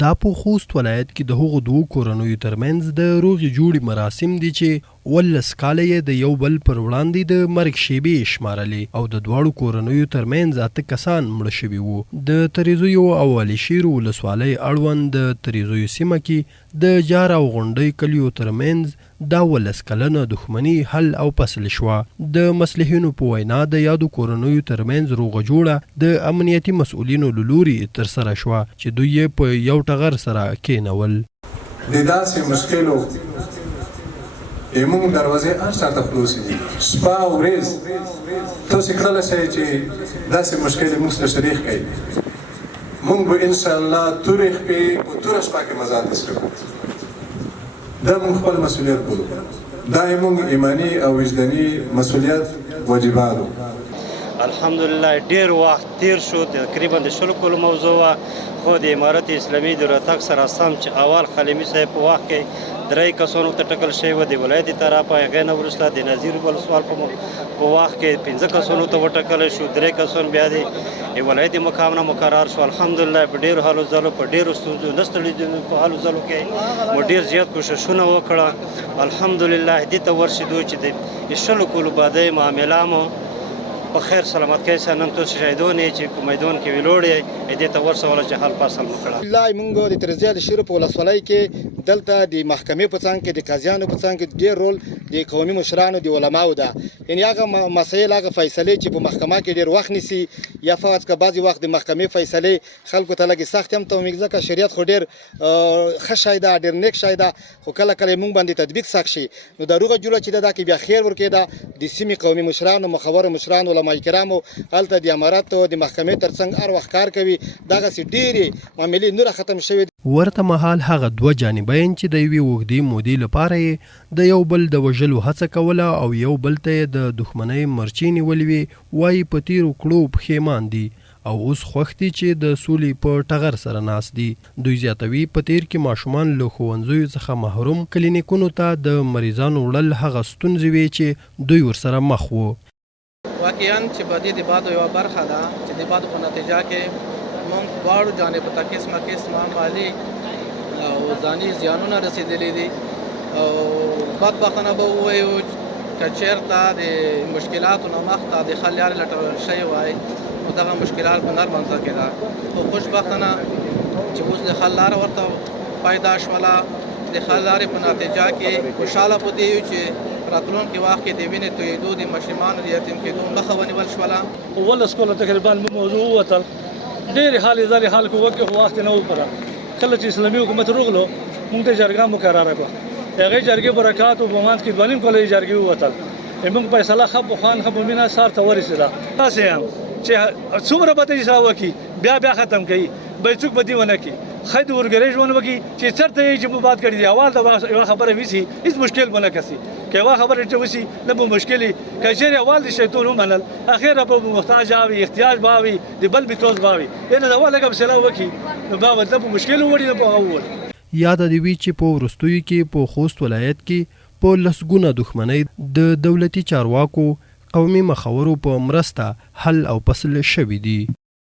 دا په خوست ولایت کې د هغو دوو کورنیو ترمنځ د روغې جوړې مراسم دي چې 18 کاله یې د یو بل پر وړاندې د مرګ شیبې شمارلې او د دواړو کورنیو ترمنځ 8 کسان مړه شوي وو. د تریزیو او علي-شیر ولسوالۍ اړوند د تریزیو سیمه کې د جار او غونډۍ کلیو ترمنځ دا 18 کلنه دښمني حل او فصل شوه. د مصلحینو په وینا د یادو کورنیو ترمنځ روغه جوړه د امنیتي مسؤلینو له لوري ترسره شوه چې دوی یې په یو ټغر سره کېنول. د داسې مشکلو موږ دروازې هر چاته خلاصې دي. شپه او ورځ تاسې کړلی شئ چې داسې مشکلې موږ سره شریک کړئ. موږ به انشاءالله تورې شپې په توره شپه کې مزاح وکړو. دا موږ خپل مسؤلیت بولو. دا موږ ایماني او وجداني مسؤلیت واجباتو. الحمدلله ډیر وخت تیر شو، تقریبا د 20 کلو موضوع وه، خو د امارت اسلامي د راتګ سره سم چې اول خلیمي صاحب په وخت کې 3 کسانو ته ټکل شوی و د ولایت طرفه، هغې نه وروسته د نظیر ولسوال په وخت کې 15 کسانو ته وټکلی شو، 3 کسان بیا د ولایت مقام نه مقرر شو. الحمدلله په ډېرو هلو ځلو په ډېرو ستونزو نه ستړي په هلو ځلو کې مو ډېر زیات کوششونه وکړه. الحمدلله دې ته ورسېدو چې د 20 کلو بعدی معامله مو په خیر سلامت کې سره نن تاسو شهیدان چې په میدان کې ویلوړې دې ته ورسوله چې حل فصل وکړه. الله موږ د ترزیه د شیر په ولسوالۍ کې دلته د محکمې په څنګ کې د قاضیانو په څنګ کې ډېر رول د قومي مشرانو د علماو ده. یعنی هغه مسایل هغه فیصلې چې په محکمه کې ډېر وخت نیسي یا فقط که بعضې وخت د محکمې فیصلې خلکو ته لږې سختې هم تومیږي ځکه شریعت خو ډېر ښه شی ده، ډېر نیک شی ده، خو کله کله موږ باندې تطبیق سخت شي. نو د روغه جوړه چې ده دا کې بیا خیر ورکېده د سیمې قومي مشرانو مخورو مشرانو علما کرامو هلته د امارت او د محکمې ترڅنګ هر وخت کار کوي. دغسې ډېرې معاملې نوره ختم شوې. ورته مهال هغه دوه جانبین چې د یوې اوږدې مودې لپاره یې د یو بل د وژلو هڅه کوله او یو بل ته یې د دښمنۍ مرچې نیولې وې، وایي په تیرو کړو پښیمان دي او اوس خوښ دي چې د سولې په ټغر سره ناست دي. دوی زیاتوي په تیر کې ماشومان له ښوونځیو څخه محروم، کلینیکونو ته د مریضانو وړل هغه ستونزې وې چې دوی ورسره مخ وو. واقعاً چې په دې د بادو یوه برخه ده چې د بادو په نتیجه کې موږ دواړو جانبو ته قسمه مالي او ځاني زیانونه رسېدلي دي. او بدبختانه به ووایو که چېرته د مشکلاتو نه مخته د حل لارې لټول شوې وای نو دغه مشکلات په نرمه ځای کې ده. خو خوشبختانه چې اوس د حل لاره ورته پیدا شوله. د حل لارې په نتیجه کې خوشحاله په دې یو چې راتلونکي وخت کې د وینې تویېدو د ماشومانو د یتیم کېدو مخه ونیول شوله. 18 کاله تقریبا موضوع ووتل، ډېرې هلې ځلې خلکو وکړې خو وخت یې نه و پوره. کله چې اسلامي حکومت راغلو موږ ته جرګه مقرره کړه، د هغې جرګې برکات په منځ کې 2.5 کاله جرګې ووتل. موږ فیصله ښه په خوان ښه په مینه سار ته ورسېده. داسې یم چې څومره به ته حساب وکړي بیا ختم کوي، به څوک به دې ونه کړي. ښه د ورګرۍ ژوند وکړي چې چېرته یې چې مباد کړي دي اول ته یوه خبره وسي هېڅ مشکل به نه کسي. که یوه خبره چې وسي نه به مشکل وي، که چېرې اول د شیطان ومنل اخره به محتاج اوي، احتیاج به اوي، د بل بکروز به اوي. یعنې د اول لږه فیصله وکړي نو بیا به نه به مشکل ووړي نه به هغه ووړي. یاده دې وي چې په وروستیو کې په خوست ولایت کې په لسګونه دښمنۍ د دولتي چارواکو قومي مخورو په مرسته حل او فصل شوي دي.